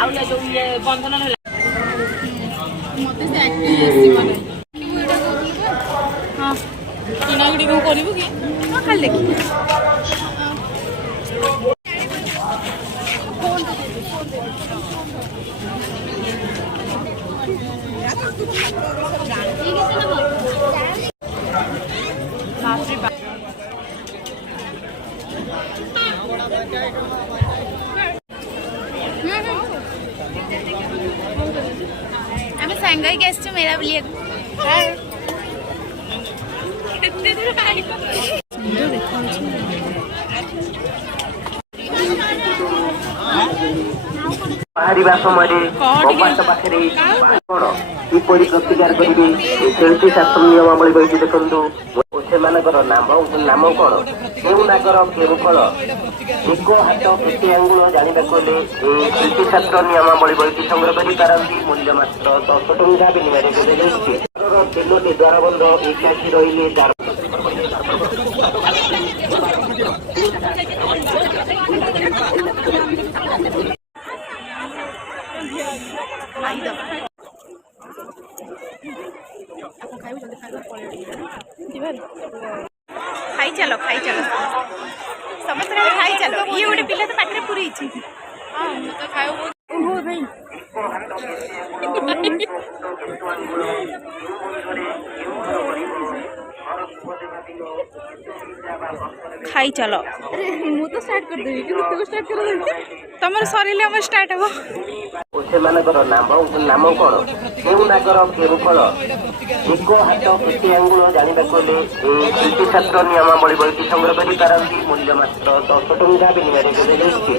ଆଉ ନା ଯୋଉ ଇଏ ବନ୍ଧନ ହେଲା ମତେ ସେ ଆକ୍ଟିଂ ଆସିବନି। ହଁ କିଣାକିଣି କଣ କରିବୁ କି? ହଁ ଖାଲି ଦେଖି ଆମେ ସାଙ୍ଗ ହେଇକି ଆସିଛୁ ମେଳା ବୁଲିବାକୁ। କେତେ ଦୂର ବାହାରିବା ସମୟରେ କବାଟ ପାଖରେ କଣ କିପରି ପ୍ରତିକାର କରିବେ ସେମିତି ଶାସନ ନିୟମାବଳୀ ରହିଛି ଦେଖନ୍ତୁ। ସେମାନଙ୍କର ନାମ କଣ, କେଉଁ ନାଗର କେଉଁ ଫଳ, ଏକ ହାତ କେତେ ଆଙ୍ଗୁଳ ଜାଣିବାକୁ ହେଲେ ଏହି ଶିଳ୍ପୀ ଶାସ୍ତ୍ର ନିୟମାବଳୀ ବହିଟି ସଂଗ୍ରହ କରିପାରନ୍ତି। ମୂଲ୍ୟ ମାତ୍ର 10 ଟଙ୍କା ବିନିମୟରେ ଦିଆଯାଉଛି। ତିନୋଟି ଦ୍ୱାରବନ୍ଧ ଏକାଠି ରହିଲେ ତାର ଖାଇ ଚାଲ ସମସ୍ତେ ଖାଇ ଚାଲ। ଇଏ ଗୋଟେ ପିଲା ତ ପାଟିରେ ପୁରେଇଛି। ହଁ ମୁଁ ତ ଖାଇବ ଖାଇ ଚାଲ। ମୁଁ ତ ଷ୍ଟାର୍ଟ କରିଦେବି କିନ୍ତୁ ତୁ ଷ୍ଟାର୍ଟ କରିଦେବି। ତମର ସରିଲେ ଆମର ଷ୍ଟାର୍ଟ ହବ। ସେମାନଙ୍କର ନାମ କଣ, କେଉଁ ନାଗର କେଉଁ ଫଳ, ଏକ ହାତ କେତେ ଆଙ୍ଗୁଳ ଜାଣିବାକୁ ହେଲେ ଏହି ଶିଳ୍ପୀ ଶାସ୍ତ୍ର ନିୟମାବଳୀ ବହିଟି ସଂଗ୍ରହ କରିପାରନ୍ତି। ମୂଲ୍ୟ ମାତ୍ର 10 ଟଙ୍କା ବିନିମୟରେ ଦିଆଯାଉଛି।